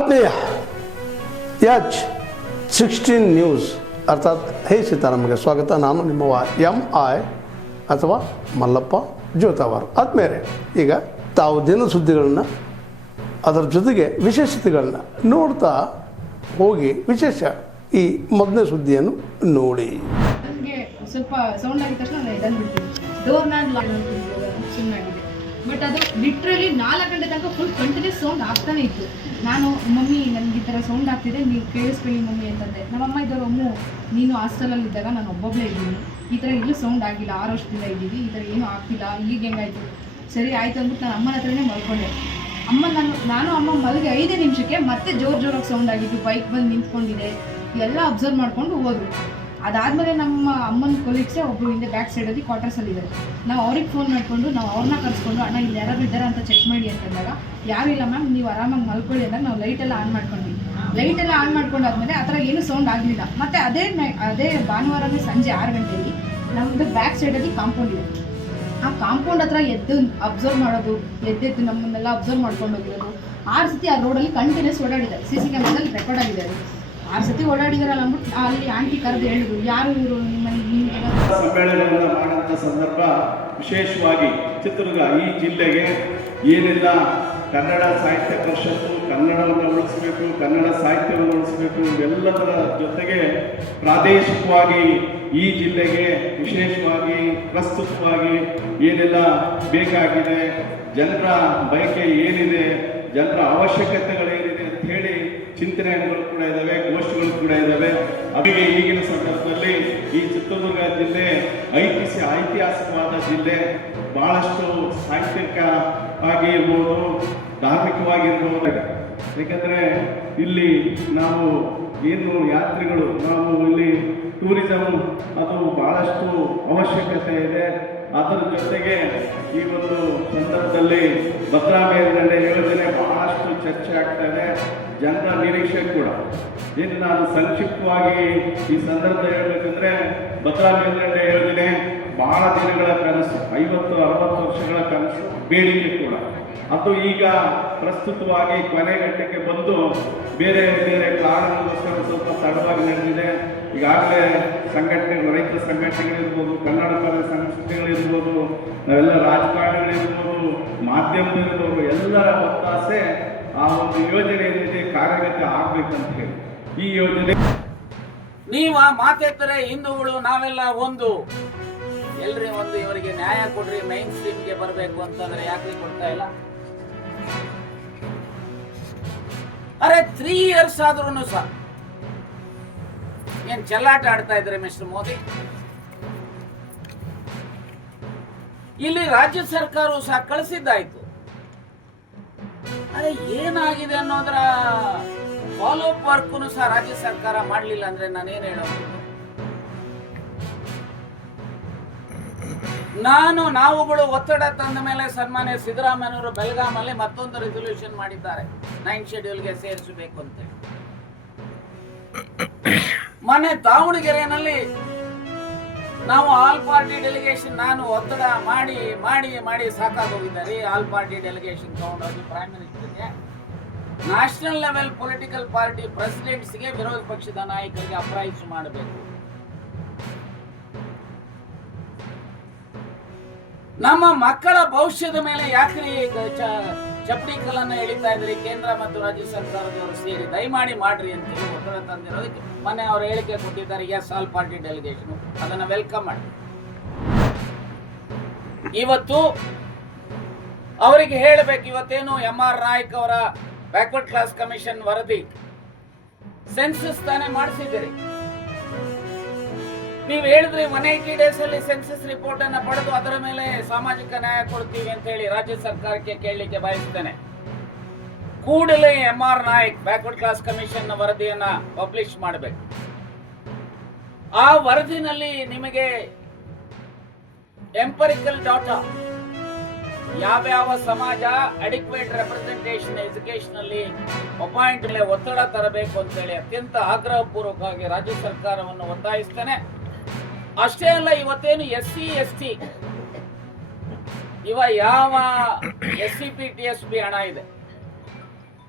ಆತ್ಮೀಯ H16 news ಅರ್ಥಾತ್ ಹೇ ಸೀತಾರಾಮಗೆ ಸ್ವಾಗತ. ನಾನು ನಿಮ್ಮವ MI ಅಥವಾ ಮಲ್ಲಪ್ಪ ಜೋತಾವಾರ್. ಆದ್ಮೇಲೆ ಈಗ ತಾವು ದಿನ ಸುದ್ದಿಗಳನ್ನ ಅದರ ಜೊತೆಗೆ ವಿಶೇಷತೆಗಳನ್ನ ನೋಡ್ತಾ ಹೋಗಿ ವಿಶೇಷ ಈ ಮೊದಲನೇ ಸುದ್ದಿಯನ್ನು ನೋಡಿ. ನನಗೆ ಸ್ವಲ್ಪ ಸೌಂಡ್ ಆಗಿದ ತಕ್ಷಣ ನಾನು ಇದನ್ನು ಬಿಡ್ತೀನಿ, ಡೋರ್ನ ಸುಮ್ಮನಾಗಿದೆ. ಬಟ್ ಅದು ಲಿಟ್ರಲಿ 4 ಗಂಟೆ ತನಕ ಫುಲ್ ಕಂಟಿನ್ಯೂಸ್ ಸೌಂಡ್ ಆಗ್ತಾನೆ ಇತ್ತು. ನಾನು ಮಮ್ಮಿ ನನಗೆ ಈ ಥರ ಸೌಂಡ್ ಆಗ್ತಿದೆ, ನೀವು ಕೇಳಿಸ್ಕೊಳ್ಳಿ ಮಮ್ಮಿ ಅಂತಂದೆ. ನಮ್ಮಮ್ಮ ಇದ್ದವರು ಅಮ್ಮು ನೀನು ಹಾಸ್ಟೆಲಲ್ಲಿ ಇದ್ದಾಗ ನಾನು ಒಬ್ಬೊಬ್ಬಳೇ ಇದ್ದೀನಿ, ಈ ಥರ ಎಲ್ಲೂ ಸೌಂಡ್ ಆಗಿಲ್ಲ, 6 ವರ್ಷದಿಂದ ಇದ್ದೀವಿ, ಈ ಥರ ಏನೂ ಆಗ್ತಿಲ್ಲ, ಈಗ ಹೆಂಗಾಯಿತು ಸರಿ ಆಯಿತು ಅಂದ್ಬಿಟ್ಟು ನಾನು ಅಮ್ಮನ ಹತ್ರನೇ ಮಲ್ಕೊಂಡೆ. ನಾನು ಅಮ್ಮ ಮಲಗಿ 5 ನಿಮಿಷಕ್ಕೆ ಮತ್ತೆ ಜೋರಾಗಿ ಸೌಂಡ್ ಆಗಿತ್ತು, ಬೈಕ್ ಬಂದು ನಿಂತ್ಕೊಂಡಿದೆ, ಎಲ್ಲ ಅಬ್ಸರ್ವ್ ಮಾಡ್ಕೊಂಡು ಹೋದ್ರು. ಅದಾದಮೇಲೆ ನಮ್ಮ ಅಮ್ಮನ ಕೊಲೀಗ್ಸೇ ಒಬ್ಬರು ಹಿಂದೆ ಬ್ಯಾಕ್ ಸೈಡಲ್ಲಿ ಕ್ವಾರ್ಟರ್ಸಲ್ಲಿದ್ದಾರೆ. ನಾವು ಅವ್ರಿಗೆ ಫೋನ್ ಮಾಡಿಕೊಂಡು ನಾವು ಅವ್ರನ್ನ ಕರೆಸ್ಕೊಂಡು ಅಣ್ಣ ಇಲ್ಲಿ ಯಾರಾದ್ರು ಇದ್ದಾರಾ ಅಂತ ಚೆಕ್ ಮಾಡಿ ಅಂತಂದಾಗ ಯಾರೂ ಇಲ್ಲ ಮ್ಯಾಮ್, ನೀವು ಆರಾಮಾಗಿ ಮಲ್ಕೊಳ್ಳಿ ಅಂದಾಗ ನಾವು ಲೈಟೆಲ್ಲ ಆನ್ ಮಾಡ್ಕೊಂಡ್ವಿ. ಲೈಟೆಲ್ಲ ಆನ್ ಮಾಡ್ಕೊಂಡಾದ್ಮೇಲೆ ಆ ಥರ ಏನೂ ಸೌಂಡ್ ಆಗಲಿಲ್ಲ. ಮತ್ತು ಅದೇ ಭಾನುವಾರನೇ ಸಂಜೆ 6 ಗಂಟೆಗೆ ನಮ್ಮದು ಬ್ಯಾಕ್ ಸೈಡಲ್ಲಿ ಕಾಂಪೌಂಡ್ ಇದೆ. ಆ ಕಾಂಪೌಂಡ್ ಹತ್ರ ಎದ್ದು ಅಬ್ಸರ್ವ್ ಮಾಡೋದು, ಎದ್ದೆದ್ದು ನಮ್ಮನ್ನೆಲ್ಲ ಅಬ್ಸರ್ವ್ ಮಾಡ್ಕೊಂಡು ಹೋಗಿರೋದು. 6 ಸತಿ ಆ ರೋಡಲ್ಲಿ ಕಂಟಿನ್ಯೂಸ್ ಓಡಾಡಿದ್ದಾರೆ, CC ಕ್ಯಾಮ್ರಾದಲ್ಲಿ ರೆಕಾರ್ಡ್ ಆಗಿದ್ದಾರೆ. 6 ಸತಿ ಓಡಾಡಿದಾರಲ್ಲ ಅಂದ್ಬಿಟ್ಟು ಅಲ್ಲಿ ಆಂಟಿ ಕರೆದು ಹೇಳಿದ್ರು, ಯಾರು ಇವರು ಸಮ್ಮೇಳನವನ್ನು ಮಾಡುವಂಥ ಸಂದರ್ಭ ವಿಶೇಷವಾಗಿ ಚಿತ್ರದುರ್ಗ ಈ ಜಿಲ್ಲೆಗೆ ಏನೆಲ್ಲ ಕನ್ನಡ ಸಾಹಿತ್ಯ ಪರಿಷತ್ತು ಕನ್ನಡವನ್ನು ಉಳಿಸಬೇಕು, ಕನ್ನಡ ಸಾಹಿತ್ಯವನ್ನು ಉಳಿಸಬೇಕು, ಎಲ್ಲದರ ಜೊತೆಗೆ ಪ್ರಾದೇಶಿಕವಾಗಿ ಈ ಜಿಲ್ಲೆಗೆ ವಿಶೇಷವಾಗಿ ಪ್ರಸ್ತುತವಾಗಿ ಏನೆಲ್ಲ ಬೇಕಾಗಿದೆ, ಜನರ ಬಯಕೆ ಏನಿದೆ, ಜನರ ಅವಶ್ಯಕತೆಗಳೇನಿದೆ ಅಂತ ಹೇಳಿ ಚಿಂತನೆಗಳು ಕೂಡ ಇದ್ದಾವೆ, ಗೋಷ್ಠಿಗಳು ಕೂಡ ಇದ್ದಾವೆ. ಅವರಿಗೆ ಈಗಿನ ಸಂದರ್ಭದಲ್ಲಿ ಈ ಚಿತ್ರದುರ್ಗ ಜಿಲ್ಲೆ ಐತಿಹಾಸಿಕವಾದ ಜಿಲ್ಲೆ, ಬಹಳಷ್ಟು ಸಾಹಿತ್ಯಿಕ ಆಗಿ ಇರ್ಬೋದು, ಧಾರ್ಮಿಕವಾಗಿರ್ಬೋದು. ಏಕೆಂದರೆ ಇಲ್ಲಿ ನಾವು ಏನು ಯಾತ್ರಿಗಳು, ನಾವು ಇಲ್ಲಿ ಟೂರಿಸಮ್ ಅದು ಬಹಳಷ್ಟು ಅವಶ್ಯಕತೆ ಇದೆ. ಅದರ ಜೊತೆಗೆ ಈ ಒಂದು ಸಂದರ್ಭದಲ್ಲಿ ಭದ್ರಾ ಮೇಲ್ದಂಡೆ ಯೋಜನೆ ಬಹಳಷ್ಟು ಚರ್ಚೆ ಆಗ್ತಾ ಇದೆ, ಜನರ ನಿರೀಕ್ಷೆ ಕೂಡ. ಇನ್ನು ನಾನು ಸಂಕ್ಷಿಪ್ತವಾಗಿ ಈ ಸಂದರ್ಭ ಹೇಳಬೇಕಂದ್ರೆ, ಭದ್ರಾ ಮೇಲ್ದಂಡೆ ಯೋಜನೆ ಬಹಳ ದಿನಗಳ ಕನಸು, 50-60 ವರ್ಷಗಳ ಕನಸು, ಬೇಡಿಕೆ ಕೂಡ. ಅದು ಈಗ ಪ್ರಸ್ತುತವಾಗಿ ಕೊನೆಘಟ್ಟಕ್ಕೆ ಬಂದು ಬೇರೆ ಬೇರೆ ಕಾರಣಕ್ಕೋಸ್ಕರ ಸ್ವಲ್ಪ ತಡವಾಗಿ ನಡೆದಿದೆ. ಈಗಾಗಲೇ ಸಂಘಟನೆಗಳು, ರೈತ ಸಂಘಟನೆಗಳಿರ್ಬೋದು, ಕನ್ನಡ ಪರ ಸಂಸ್ಥೆಗಳಿರ್ಬೋದು, ನಾವೆಲ್ಲ ರಾಜಕಾರಣಿಗಳಿರ್ಬೋದು, ಮಾಧ್ಯಮದಲ್ಲಿರ್ಬೋದು, ಎಲ್ಲರ ಒತ್ತಾಸೆ ಆ ಒಂದು ಯೋಜನೆ ಏನಿದೆ ಕಾರ್ಯಗತ ಆಗ್ಬೇಕಂತ ಹೇಳಿ ಈ ಯೋಜನೆ. ನೀವ ಮಾತೆತ್ತರೆ ಹಿಂದೂಗಳು ನಾವೆಲ್ಲ ಒಂದು, ಎಲ್ರಿ ಒಂದು ಇವರಿಗೆ ನ್ಯಾಯ ಕೊಡ್ರಿ, ಮೈನ್ ಸ್ಟ್ರೀಮ್ಗೆ ಬರಬೇಕು ಅಂತಂದ್ರೆ ಯಾಕೆ ಕೊಡ್ತಾ ಇಲ್ಲ? ಅರೆ 3 years ಆದ್ರೂ ಸಹ ಏನ್ ಚೆಲ್ಲಾಟ ಆಡ್ತಾ ಇದ್ರೆ ಮಿಸ್ಟರ್ ಮೋದಿ. ಇಲ್ಲಿ ರಾಜ್ಯ ಸರ್ಕಾರವು ಸಹ ಕಳಿಸಿದ್ದಾಯ್ತು. ಅರೆ ಏನಾಗಿದೆ ಅನ್ನೋದ್ರ ಫಾಲೋ ಅಪ್ ವರ್ಕ್ ಸಹ ರಾಜ್ಯ ಸರ್ಕಾರ ಮಾಡಲಿಲ್ಲ ಅಂದ್ರೆ ನಾನೇನ್ ಹೇಳೋದು? ನಾವುಗಳು ಒತ್ತಡ ತಂದ ಮೇಲೆ ಸನ್ಮಾನ್ಯ ಸಿದ್ದರಾಮಯ್ಯನವರು ಬೆಳಗಾಮಲ್ಲಿ ಮತ್ತೊಂದು ರೆಸಲ್ಯೂಷನ್ ಮಾಡಿದ್ದಾರೆ, 9th ಶೆಡ್ಯೂಲ್ಗೆ ಸೇರಿಸಬೇಕು ಅಂತೇಳಿ. ಮೊನ್ನೆ ದಾವಣಗೆರೆಯಲ್ಲಿ ನಾವು ಆಲ್ ಪಾರ್ಟಿ ಡೆಲಿಗೇಷನ್, ನಾನು ಒತ್ತಡ ಮಾಡಿ ಮಾಡಿ ಮಾಡಿ ಸಾಕಾಗೋಗಿದ್ದಾರೆ. ಆಲ್ ಪಾರ್ಟಿ ಡೆಲಿಗೇಷನ್ ತಗೊಂಡೋಗಿ ಪ್ರೈಮ್ ಮಿನಿಸ್ಟರ್ಗೆ, ನ್ಯಾಷನಲ್ ಲೆವೆಲ್ ಪೊಲಿಟಿಕಲ್ ಪಾರ್ಟಿ ಪ್ರೆಸಿಡೆಂಟ್ಸ್ಗೆ, ವಿರೋಧ ಪಕ್ಷದ ನಾಯಕರಿಗೆ ಅಪ್ರೈಸ್ ಮಾಡಬೇಕು. ನಮ್ಮ ಮಕ್ಕಳ ಭವಿಷ್ಯದ ಮೇಲೆ ಯಾಕ್ರಿ ಚಪ್ಪಡಿ ಕಲ್ಲನ್ನು ಎಳಿತಾ ಇದ್ರಿ? ಕೇಂದ್ರ ಮತ್ತು ರಾಜ್ಯ ಸರ್ಕಾರದವರು ಸೇರಿ ದಯಮಾಡಿ ಮಾಡ್ರಿ ಅಂತ ಹೇಳಿ ಒತ್ತಡ ತಂದಿರೋದಕ್ಕೆ ಮೊನ್ನೆ ಅವರು ಹೇಳಿಕೆ ಕೊಟ್ಟಿದ್ದಾರೆ. ಎಸ್, ಆಲ್ ಪಾರ್ಟಿ ಡೆಲಿಗೇಷನ್ ಅದನ್ನ ವೆಲ್ಕಮ್ ಮಾಡಿ. ಇವತ್ತು ಅವರಿಗೆ ಹೇಳಬೇಕು, ಇವತ್ತೇನು MR ನಾಯ್ಕ್ ಅವರ ಬ್ಯಾಕ್ವರ್ಡ್ ಕ್ಲಾಸ್ ಕಮಿಷನ್ ವರದಿ, ಸೆನ್ಸಸ್ ತಾನೇ ಮಾಡಿಸಿದ್ದೀರಿ. ನೀವು ಹೇಳಿದ್ರಿ 180 days ಅಲ್ಲಿ ಸೆನ್ಸಸ್ ರಿಪೋರ್ಟ್ ಅನ್ನ ಪಡೆದು ಅದರ ಮೇಲೆ ಸಾಮಾಜಿಕ ನ್ಯಾಯ ಕೊಡ್ತೀವಿ ಅಂತ ಹೇಳಿ ರಾಜ್ಯ ಸರ್ಕಾರಕ್ಕೆ ಕೇಳಲಿಕ್ಕೆ ಬಯಸ್ತೇನೆ. ಕೂಡಲೇ MR Naik backward class commission ವರದಿಯನ್ನ ಪಬ್ಲಿಷ್ ಮಾಡಬೇಕು. ಆ ವರದಿನಲ್ಲಿ ನಿಮಗೆ ಎಂಪರಿಕಲ್ ಡಾಟಾ, ಯಾವ್ಯಾವ ಸಮಾಜ ಅಡಿಕ್ವೇಟ್ ರೆಪ್ರೆಸೆಂಟೇಷನ್ ಎಜುಕೇಶನಲ್ಲಿ ಅಪಾಯಿಂಟ್ ಮೇಲೆ ಒತ್ತಡ ತರಬೇಕು ಅಂತ ಹೇಳಿ ಅತ್ಯಂತ ಆಗ್ರಹಪೂರ್ವಕವಾಗಿ ರಾಜ್ಯ ಸರ್ಕಾರವನ್ನು ಒತ್ತಾಯಿಸ್ತೇನೆ. ಅಷ್ಟೇ ಅಲ್ಲ, ಇವತ್ತೇನು SC ST ಯಾವ SCP TSP ಹಣ ಇದೆ,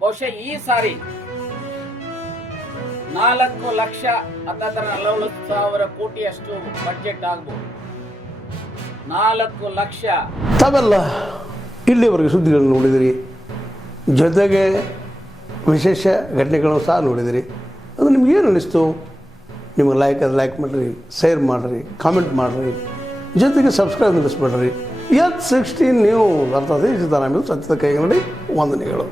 ಬಹುಶಃ ಈ ಸಾರಿ 4 ಲಕ್ಷ ಅಥವಾ 40,000 ಕೋಟಿಯಷ್ಟು ಬಡ್ಜೆಟ್ ಆಗ್ಬೋದು. 4 ಲಕ್ಷ. ತಾವೆಲ್ಲ ಇಲ್ಲಿವರೆಗೆ ಸುದ್ದಿಗಳನ್ನು ನೋಡಿದಿರಿ, ಜೊತೆಗೆ ವಿಶೇಷ ಘಟನೆಗಳನ್ನು ಸಹ ನೋಡಿದಿರಿ. ಅದು ನಿಮ್ಗೇನು ಅನ್ನಿಸ್ತು? ನಿಮಗೆ ಲೈಕ್ ಮಾಡಿರಿ, ಶೇರ್ ಮಾಡಿರಿ, ಕಾಮೆಂಟ್ ಮಾಡಿರಿ, ಜೊತೆಗೆ ಸಬ್ಸ್ಕ್ರೈಬ್ ನಿಲ್ಲಿಸ್ಬೇಡ್ರಿ. H16 ನ್ಯೂಸ್ ಅರ್ಥಾತ್ ಸೀತಾರಾಮ ಸತ್ಯದ ಕೈಗನ್ನಡಿ ವಂದನೆಗಳು.